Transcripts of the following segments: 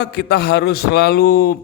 Kita harus selalu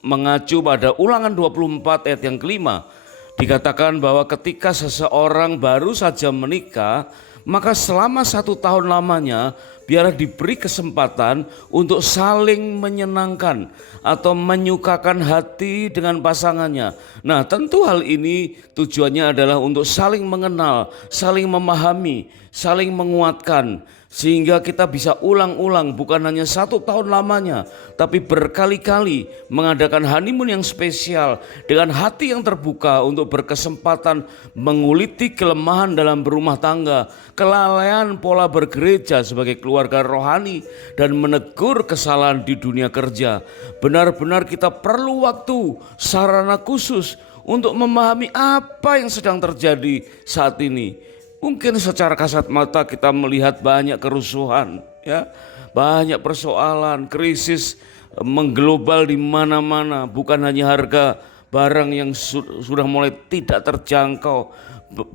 mengacu pada Ulangan 24 ayat yang kelima. Dikatakan bahwa ketika seseorang baru saja menikah, maka selama 1 tahun lamanya biarlah diberi kesempatan untuk saling menyenangkan atau menyukakan hati dengan pasangannya. Nah, tentu hal ini tujuannya adalah untuk saling mengenal, saling memahami, saling menguatkan, sehingga kita bisa ulang-ulang bukan hanya 1 tahun lamanya, tapi berkali-kali mengadakan honeymoon yang spesial dengan hati yang terbuka untuk berkesempatan menguliti kelemahan dalam berumah tangga, kelalaian pola bergereja sebagai keluarga rohani, dan menegur kesalahan di dunia kerja. Benar-benar kita perlu waktu, sarana khusus untuk memahami apa yang sedang terjadi saat ini. Mungkin secara kasat mata kita melihat banyak kerusuhan, ya, banyak persoalan, krisis mengglobal di mana-mana. Bukan hanya harga barang yang sudah mulai tidak terjangkau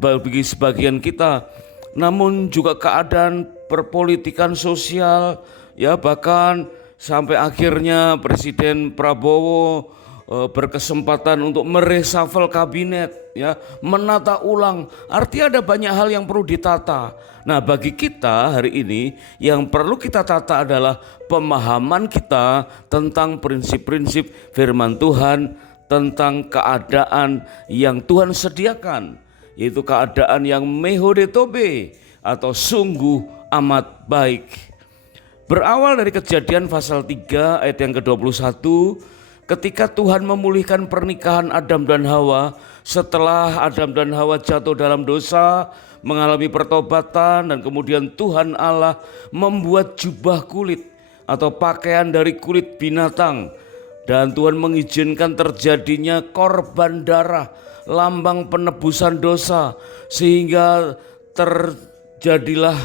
bagi sebagian kita, namun juga keadaan perpolitikan sosial, ya, bahkan sampai akhirnya Presiden Prabowo berkesempatan untuk mereshuffle kabinet, ya, menata ulang. Artinya ada banyak hal yang perlu ditata. Nah, bagi kita hari ini yang perlu kita tata adalah pemahaman kita tentang prinsip-prinsip firman Tuhan, tentang keadaan yang Tuhan sediakan, yaitu keadaan yang mehodetobe atau sungguh amat baik. Berawal dari Kejadian pasal 3 ayat yang ke-21, ketika Tuhan memulihkan pernikahan Adam dan Hawa setelah Adam dan Hawa jatuh dalam dosa, mengalami pertobatan, dan kemudian Tuhan Allah membuat jubah kulit atau pakaian dari kulit binatang, dan Tuhan mengizinkan terjadinya korban darah, lambang penebusan dosa, sehingga terjadilah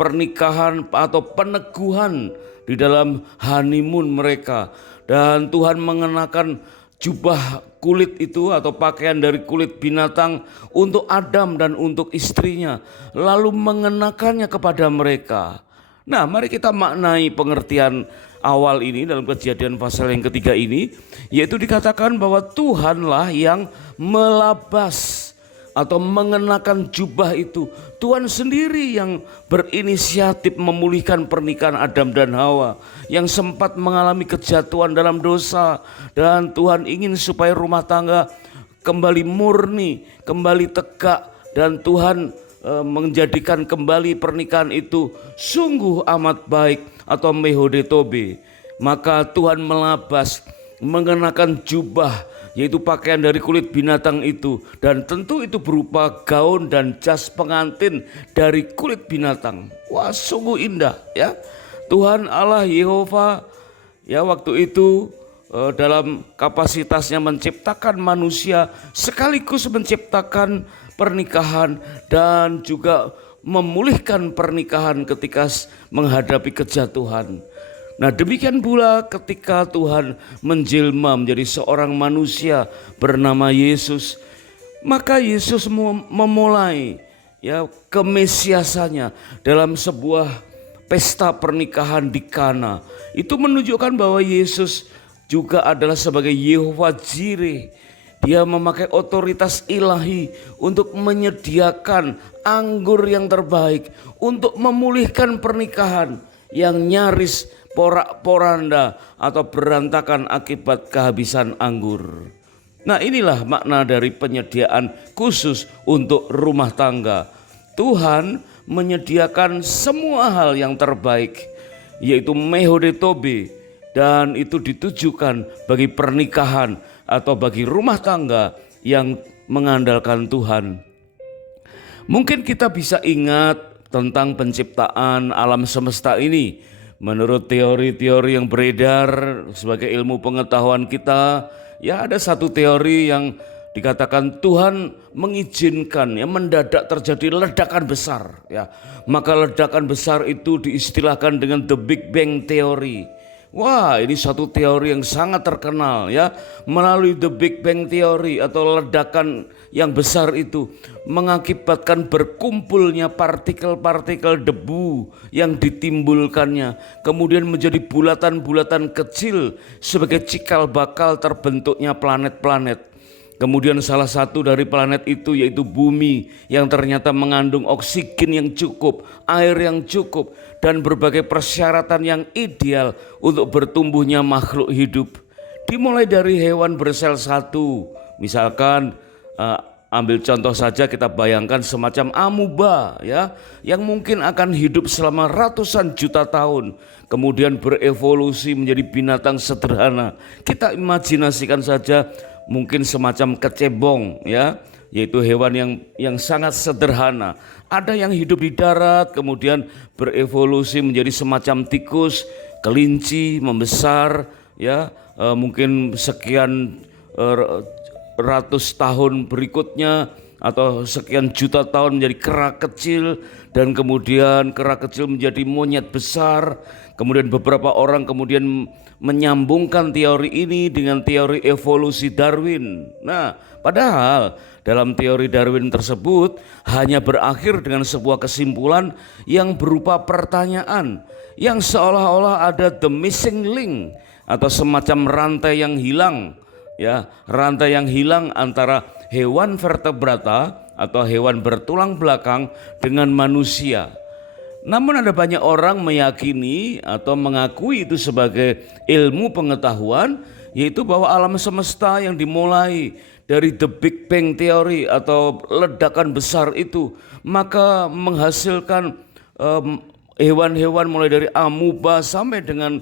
pernikahan atau peneguhan di dalam honeymoon mereka. Dan Tuhan mengenakan jubah kulit itu atau pakaian dari kulit binatang untuk Adam dan untuk istrinya, lalu mengenakannya kepada mereka. Nah, mari kita maknai pengertian awal ini dalam Kejadian pasal yang ketiga ini, yaitu dikatakan bahwa Tuhanlah yang melabas atau mengenakan jubah itu. Tuhan sendiri yang berinisiatif memulihkan pernikahan Adam dan Hawa yang sempat mengalami kejatuhan dalam dosa, dan Tuhan ingin supaya rumah tangga kembali murni, kembali tegak, dan Tuhan menjadikan kembali pernikahan itu sungguh amat baik atau mehodetobe. Maka Tuhan melabas, mengenakan jubah, yaitu pakaian dari kulit binatang itu, dan tentu itu berupa gaun dan jas pengantin dari kulit binatang. Wah, sungguh indah, ya. Tuhan Allah Yehova, ya, waktu itu dalam kapasitasnya menciptakan manusia sekaligus menciptakan pernikahan dan juga memulihkan pernikahan ketika menghadapi kejatuhan. Nah, demikian pula ketika Tuhan menjelma menjadi seorang manusia bernama Yesus, maka Yesus memulai, ya, kemesiasannya dalam sebuah pesta pernikahan di Kana. Itu menunjukkan bahwa Yesus juga adalah sebagai Yehova Jireh. Dia memakai otoritas ilahi untuk menyediakan anggur yang terbaik untuk memulihkan pernikahan yang nyaris porak-poranda atau berantakan akibat kehabisan anggur. Nah, inilah makna dari penyediaan khusus untuk rumah tangga. Tuhan menyediakan semua hal yang terbaik, yaitu mehodetobe, dan itu ditujukan bagi pernikahan atau bagi rumah tangga yang mengandalkan Tuhan. Mungkin kita bisa ingat tentang penciptaan alam semesta ini. Menurut teori-teori yang beredar sebagai ilmu pengetahuan kita, ya, ada satu teori yang dikatakan Tuhan mengizinkan, ya, mendadak terjadi ledakan besar, ya. Maka ledakan besar itu diistilahkan dengan The Big Bang Theory. Wah, ini satu teori yang sangat terkenal ya. Melalui The Big Bang Theory atau ledakan yang besar itu mengakibatkan berkumpulnya partikel-partikel debu yang ditimbulkannya, kemudian menjadi bulatan-bulatan kecil sebagai cikal bakal terbentuknya planet-planet. Kemudian salah satu dari planet itu yaitu bumi yang ternyata mengandung oksigen yang cukup, air yang cukup, dan berbagai persyaratan yang ideal untuk bertumbuhnya makhluk hidup. Dimulai dari hewan bersel satu, misalkan ambil contoh saja, kita bayangkan semacam amuba ya, yang mungkin akan hidup selama ratusan juta tahun, kemudian berevolusi menjadi binatang sederhana. Kita imajinasikan saja mungkin semacam kecebong ya, yaitu hewan yang sangat sederhana. Ada yang hidup di darat kemudian berevolusi menjadi semacam tikus, kelinci, membesar ya, mungkin sekian ratus tahun berikutnya atau sekian juta tahun menjadi kera kecil, dan kemudian kera kecil menjadi monyet besar. Kemudian beberapa orang kemudian menyambungkan teori ini dengan teori evolusi Darwin. Nah, padahal dalam teori Darwin tersebut hanya berakhir dengan sebuah kesimpulan yang berupa pertanyaan yang seolah-olah ada the missing link atau semacam rantai yang hilang ya, rantai yang hilang antara hewan vertebrata atau hewan bertulang belakang dengan manusia. Namun ada banyak orang meyakini atau mengakui itu sebagai ilmu pengetahuan, yaitu bahwa alam semesta yang dimulai dari The Big Bang Theory atau ledakan besar itu, maka menghasilkan hewan-hewan mulai dari amuba sampai dengan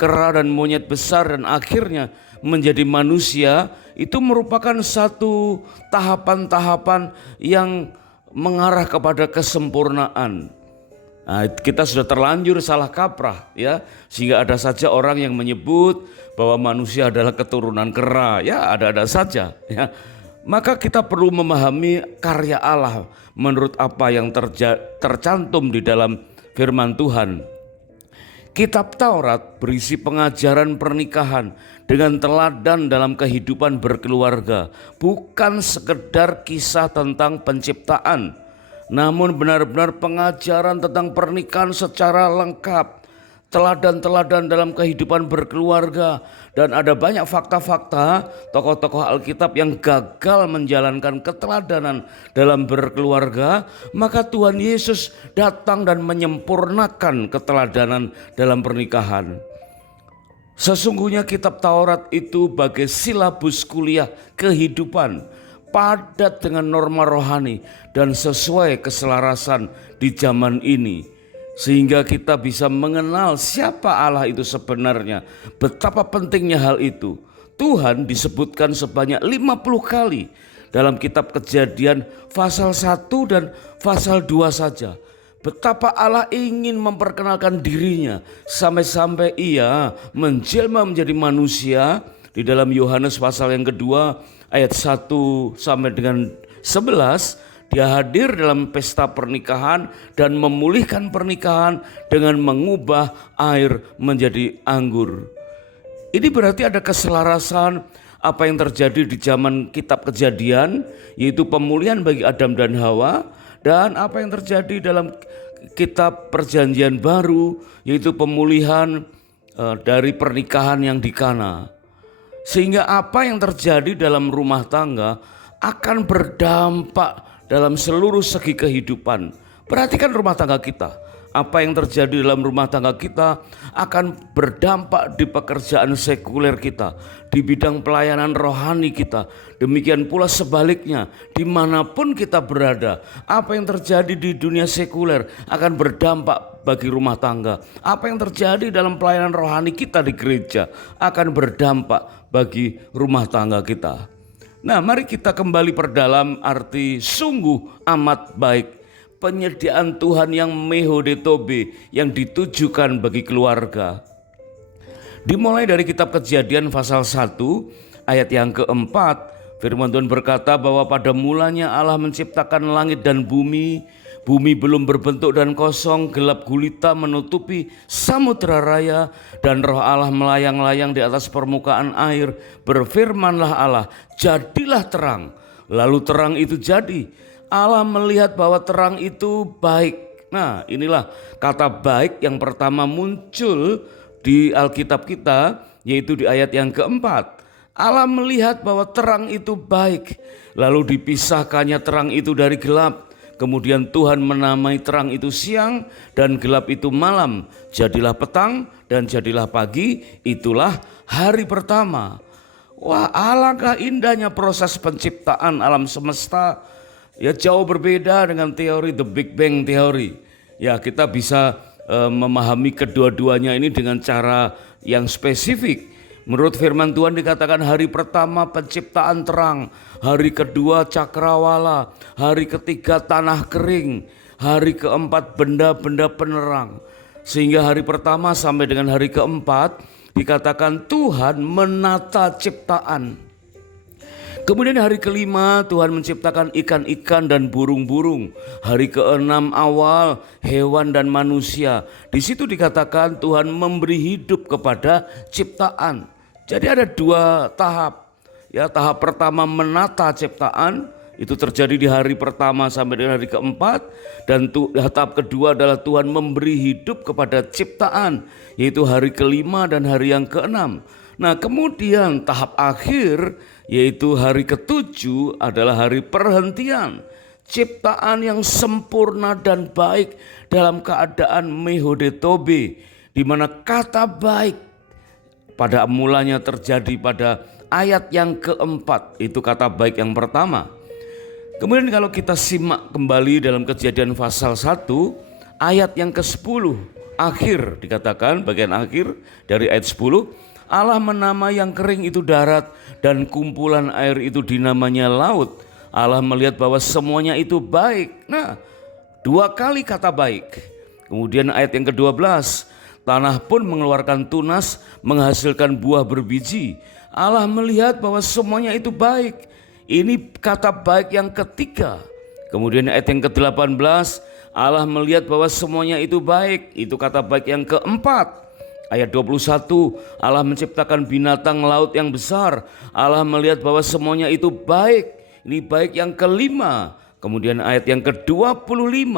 kera dan monyet besar dan akhirnya menjadi manusia. Itu merupakan satu tahapan-tahapan yang mengarah kepada kesempurnaan. Nah, kita sudah terlanjur salah kaprah ya, sehingga ada saja orang yang menyebut bahwa manusia adalah keturunan kera. Ya, ada-ada saja ya. Maka kita perlu memahami karya Allah menurut apa yang tercantum di dalam firman Tuhan. Kitab Taurat berisi pengajaran pernikahan dengan teladan dalam kehidupan berkeluarga, bukan sekedar kisah tentang penciptaan, namun benar-benar pengajaran tentang pernikahan secara lengkap, teladan-teladan dalam kehidupan berkeluarga. Dan ada banyak fakta-fakta tokoh-tokoh Alkitab yang gagal menjalankan keteladanan dalam berkeluarga, maka Tuhan Yesus datang dan menyempurnakan keteladanan dalam pernikahan. Sesungguhnya kitab Taurat itu bagai silabus kuliah kehidupan, padat dengan norma rohani dan sesuai keselarasan di zaman ini, sehingga kita bisa mengenal siapa Allah itu sebenarnya. Betapa pentingnya hal itu. Tuhan disebutkan sebanyak 50 kali dalam kitab Kejadian pasal 1 dan pasal 2 saja. Betapa Allah ingin memperkenalkan dirinya sampai-sampai ia menjelma menjadi manusia. Di dalam Yohanes pasal yang kedua ayat 1 sampai dengan 11, dia hadir dalam pesta pernikahan dan memulihkan pernikahan dengan mengubah air menjadi anggur. Ini berarti ada keselarasan apa yang terjadi di zaman kitab Kejadian, yaitu pemulihan bagi Adam dan Hawa, dan apa yang terjadi dalam kitab Perjanjian Baru, yaitu pemulihan dari pernikahan yang di Kana. Sehingga apa yang terjadi dalam rumah tangga akan berdampak dalam seluruh segi kehidupan. Perhatikan rumah tangga kita. Apa yang terjadi dalam rumah tangga kita akan berdampak di pekerjaan sekuler kita, di bidang pelayanan rohani kita. Demikian pula sebaliknya, dimanapun kita berada, apa yang terjadi di dunia sekuler akan berdampak bagi rumah tangga. Apa yang terjadi dalam pelayanan rohani kita di gereja akan berdampak bagi rumah tangga kita. Nah, mari kita kembali perdalam arti sungguh amat baik, penyediaan Tuhan yang mehodetobe, yang ditujukan bagi keluarga. Dimulai dari kitab Kejadian pasal 1 ayat yang keempat, firman Tuhan berkata bahwa pada mulanya Allah menciptakan langit dan bumi. Bumi belum berbentuk dan kosong, gelap gulita menutupi samudra raya, dan roh Allah melayang-layang di atas permukaan air. Berfirmanlah Allah, jadilah terang. Lalu terang itu jadi. Allah melihat bahwa terang itu baik. Nah, inilah kata baik yang pertama muncul di Alkitab kita, yaitu di ayat yang keempat. Allah melihat bahwa terang itu baik, lalu dipisahkannya terang itu dari gelap. Kemudian Tuhan menamai terang itu siang dan gelap itu malam. Jadilah petang dan jadilah pagi, itulah hari pertama. Wah, alangkah indahnya proses penciptaan alam semesta. Ya, jauh berbeda dengan teori The Big Bang Theory. Ya, kita bisa memahami kedua-duanya ini dengan cara yang spesifik. Menurut firman Tuhan dikatakan hari pertama penciptaan terang, hari kedua cakrawala, hari ketiga tanah kering, hari keempat benda-benda penerang. Sehingga hari pertama sampai dengan hari keempat dikatakan Tuhan menata ciptaan. Kemudian hari kelima Tuhan menciptakan ikan-ikan dan burung-burung. Hari keenam awal hewan dan manusia. Di situ dikatakan Tuhan memberi hidup kepada ciptaan. Jadi ada dua tahap. Ya, tahap pertama menata ciptaan, itu terjadi di hari pertama sampai dengan hari keempat. Dan tahap kedua adalah Tuhan memberi hidup kepada ciptaan, yaitu hari kelima dan hari yang keenam. Nah, kemudian tahap akhir yaitu hari ketujuh adalah hari perhentian. Ciptaan yang sempurna dan baik dalam keadaan mehodetobe, di mana kata baik pada mulanya terjadi pada ayat yang keempat, itu kata baik yang pertama. Kemudian kalau kita simak kembali dalam Kejadian pasal 1 ayat yang ke-10, akhir dikatakan, bagian akhir dari ayat 10, Allah menamai yang kering itu darat dan kumpulan air itu dinamanya laut. Allah melihat bahwa semuanya itu baik. Nah, dua kali kata baik. Kemudian ayat yang ke-12, tanah pun mengeluarkan tunas, menghasilkan buah berbiji. Allah melihat bahwa semuanya itu baik. Ini kata baik yang ketiga. Kemudian ayat yang ke-18, Allah melihat bahwa semuanya itu baik. Itu kata baik yang keempat. Ayat 21, Allah menciptakan binatang laut yang besar. Allah melihat bahwa semuanya itu baik. Ini baik yang kelima. Kemudian ayat yang ke-25,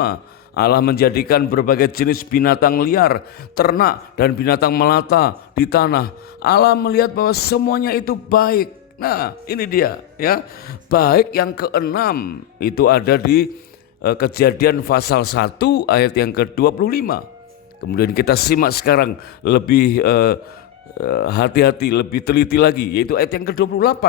Allah menjadikan berbagai jenis binatang liar, ternak dan binatang melata di tanah. Allah melihat bahwa semuanya itu baik. Nah, ini dia ya. Baik yang keenam itu ada di Kejadian pasal 1 ayat yang ke-25. Kemudian kita simak sekarang lebih hati-hati, lebih teliti lagi, yaitu ayat yang ke-28.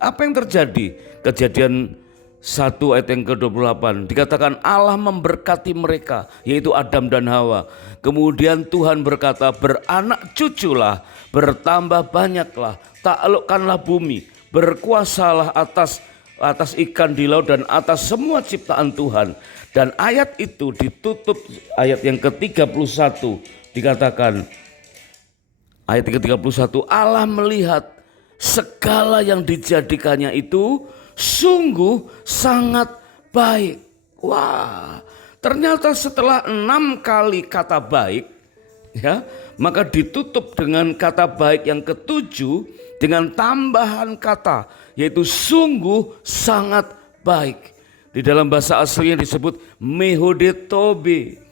Apa yang terjadi? Kejadian 1 ayat yang ke-28 dikatakan Allah memberkati mereka, yaitu Adam dan Hawa. Kemudian Tuhan berkata, beranak cuculah, bertambah banyaklah, taklukkanlah bumi, berkuasalah atas ikan di laut dan atas semua ciptaan Tuhan. Dan ayat itu ditutup ayat yang ke-31, dikatakan ayat ke-31, Allah melihat segala yang dijadikannya itu sungguh sangat baik. Wah, ternyata setelah 6 kali kata baik, ya, maka ditutup dengan kata baik yang ke-7 dengan tambahan kata, yaitu sungguh sangat baik. Di dalam bahasa aslinya disebut mehodetobe.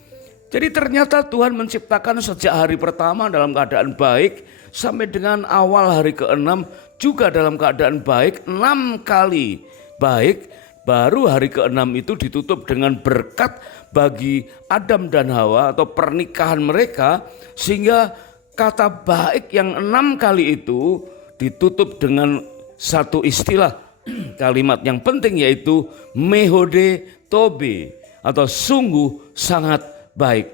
Jadi ternyata Tuhan menciptakan sejak hari pertama dalam keadaan baik sampai dengan awal hari ke-6 juga dalam keadaan baik. 6 kali baik, baru hari ke-6 itu ditutup dengan berkat bagi Adam dan Hawa atau pernikahan mereka, sehingga kata baik yang 6 kali itu ditutup dengan satu istilah, kalimat yang penting, yaitu mehodetobe atau sungguh sangat baik.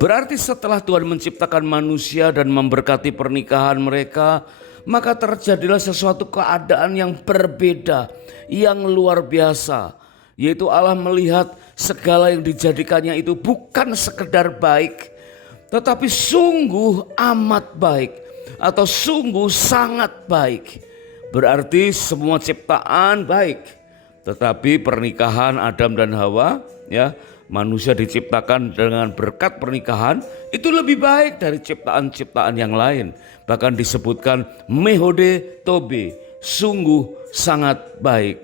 Berarti setelah Tuhan menciptakan manusia dan memberkati pernikahan mereka, maka terjadilah sesuatu keadaan yang berbeda, yang luar biasa, yaitu Allah melihat segala yang dijadikannya itu bukan sekedar baik, tetapi sungguh amat baik atau sungguh sangat baik. Berarti semua ciptaan baik, Tetapi pernikahan Adam dan Hawa, ya, manusia diciptakan dengan berkat pernikahan itu lebih baik dari ciptaan-ciptaan yang lain. Bahkan disebutkan mehode tobe, sungguh sangat baik.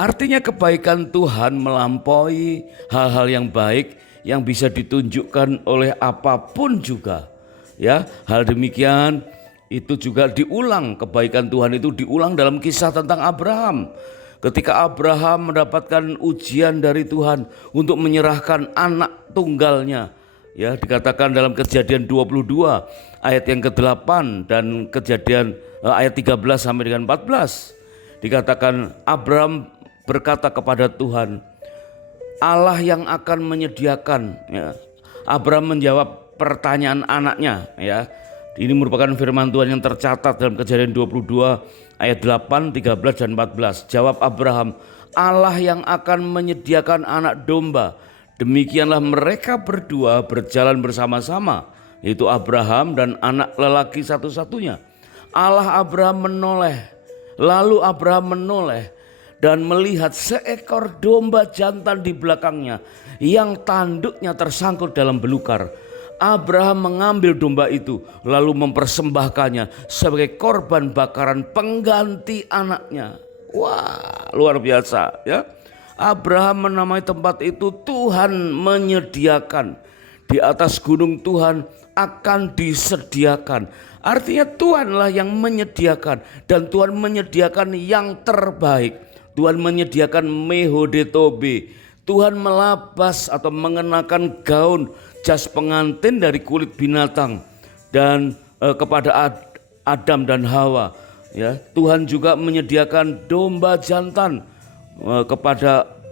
Artinya kebaikan Tuhan melampaui hal-hal yang baik yang bisa ditunjukkan oleh apapun juga. Ya, hal demikian itu juga diulang, kebaikan Tuhan itu diulang dalam kisah tentang Abraham. Ketika Abraham mendapatkan ujian dari Tuhan untuk menyerahkan anak tunggalnya, ya, dikatakan dalam Kejadian 22 ayat yang ke-8 dan Kejadian ayat 13 sampai dengan 14. Dikatakan Abraham berkata kepada Tuhan, Allah yang akan menyediakan, ya. Abraham menjawab pertanyaan anaknya, ya. Ini merupakan firman Tuhan yang tercatat dalam Kejadian 22 ayat 8, 13 dan 14. Jawab Abraham, Allah yang akan menyediakan anak domba. Demikianlah mereka berdua berjalan bersama-sama, yaitu Abraham dan anak lelaki satu-satunya. Allah Abraham menoleh, lalu Abraham menoleh dan melihat seekor domba jantan di belakangnya yang tanduknya tersangkut dalam belukar. Abraham mengambil domba itu lalu mempersembahkannya sebagai korban bakaran pengganti anaknya. Wah, luar biasa, ya. Abraham menamai tempat itu Tuhan menyediakan. Di atas gunung Tuhan akan disediakan. Artinya Tuhanlah yang menyediakan, dan Tuhan menyediakan yang terbaik. Tuhan menyediakan mehodetobe. Tuhan melabas atau mengenakan gaun jas pengantin dari kulit binatang dan kepada Adam dan Hawa, ya. Tuhan juga menyediakan domba jantan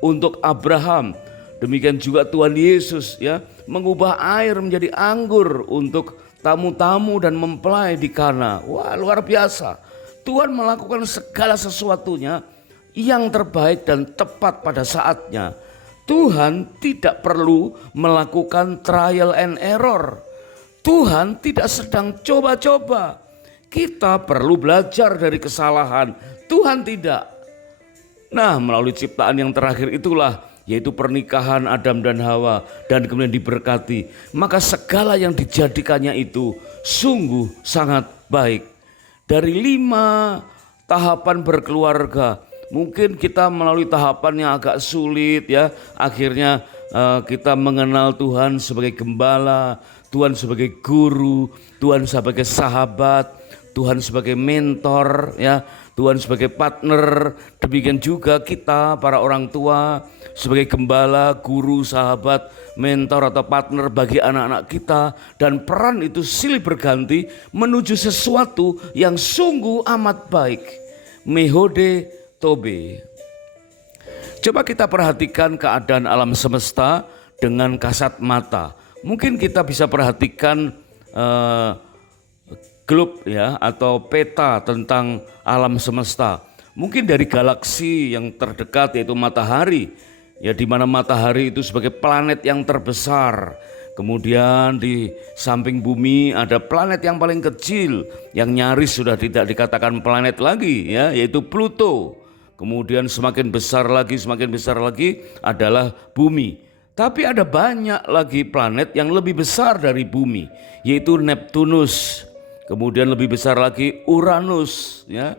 untuk Abraham. Demikian juga Tuhan Yesus, ya, mengubah air menjadi anggur untuk tamu-tamu dan mempelai di Kana. Wah, luar biasa. Tuhan melakukan segala sesuatunya yang terbaik dan tepat pada saatnya. Tuhan tidak perlu melakukan trial and error. Tuhan tidak sedang coba-coba. Kita perlu belajar dari kesalahan. Tuhan tidak. Nah, melalui ciptaan yang terakhir itulah, yaitu pernikahan Adam dan Hawa, dan kemudian diberkati, maka segala yang dijadikannya itu sungguh sangat baik. Dari 5 tahapan berkeluarga, mungkin kita melalui tahapan yang agak sulit, ya. Akhirnya kita mengenal Tuhan sebagai gembala, Tuhan sebagai guru, Tuhan sebagai sahabat, Tuhan sebagai mentor, ya, Tuhan sebagai partner. Demikian juga kita para orang tua sebagai gembala, guru, sahabat, mentor atau partner bagi anak-anak kita, dan peran itu silih berganti menuju sesuatu yang sungguh amat baik. Mehode tobe. Coba kita perhatikan keadaan alam semesta dengan kasat mata. Mungkin kita bisa perhatikan globe, ya, atau peta tentang alam semesta. Mungkin dari galaksi yang terdekat, yaitu matahari, ya, di mana matahari itu sebagai planet yang terbesar. Kemudian di samping bumi ada planet yang paling kecil yang nyaris sudah tidak dikatakan planet lagi, ya, yaitu Pluto. Kemudian semakin besar lagi adalah bumi. Tapi ada banyak lagi planet yang lebih besar dari bumi, yaitu Neptunus. Kemudian lebih besar lagi Uranus, ya.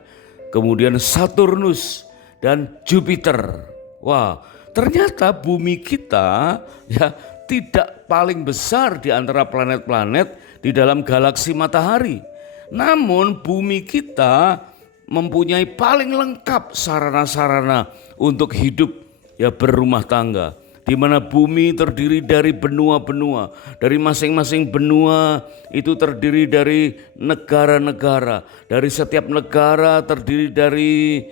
Kemudian Saturnus dan Jupiter. Wah, ternyata bumi kita, ya, tidak paling besar di antara planet-planet di dalam galaksi matahari. Namun bumi kita mempunyai paling lengkap sarana-sarana untuk hidup, ya, berumah tangga, di mana bumi terdiri dari benua-benua. Dari masing-masing benua itu terdiri dari negara-negara. Dari setiap negara terdiri dari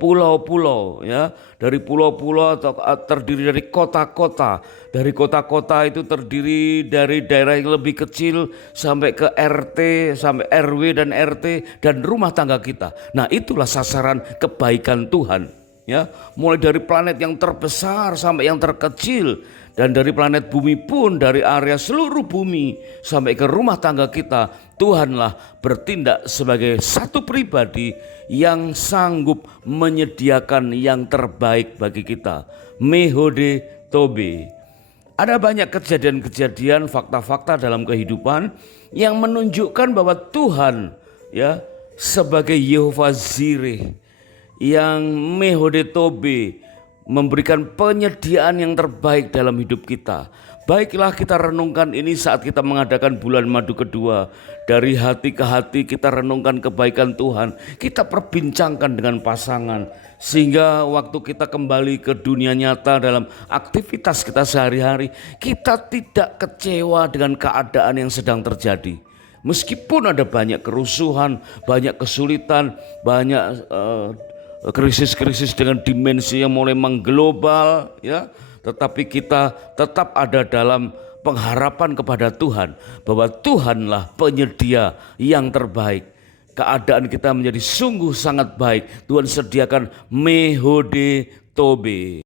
pulau-pulau, ya. Dari pulau-pulau atau terdiri dari kota-kota. Dari kota-kota itu terdiri dari daerah yang lebih kecil sampai ke RT, sampai RW dan RT dan rumah tangga kita. Nah, itulah sasaran kebaikan Tuhan, ya. Mulai dari planet yang terbesar sampai yang terkecil, Dan dari planet bumi pun, dari area seluruh bumi sampai ke rumah tangga kita, Tuhanlah bertindak sebagai satu pribadi yang sanggup menyediakan yang terbaik bagi kita. Mehode Tobe. Ada banyak kejadian-kejadian, fakta-fakta dalam kehidupan yang menunjukkan bahwa Tuhan ya sebagai Yehova Jireh yang Mehode Tobe memberikan penyediaan yang terbaik dalam hidup kita. Baiklah kita renungkan ini saat kita mengadakan bulan madu kedua. Dari hati ke hati kita renungkan kebaikan Tuhan. Kita perbincangkan dengan pasangan. Sehingga waktu kita kembali ke dunia nyata dalam aktivitas kita sehari-hari, kita tidak kecewa dengan keadaan yang sedang terjadi. Meskipun ada banyak kerusuhan, banyak kesulitan, banyak krisis-krisis dengan dimensi yang mulai mengglobal ya, tetapi kita tetap ada dalam pengharapan kepada Tuhan bahwa Tuhanlah penyedia yang terbaik. Keadaan kita menjadi sungguh sangat baik. Tuhan sediakan Mehode Tobe.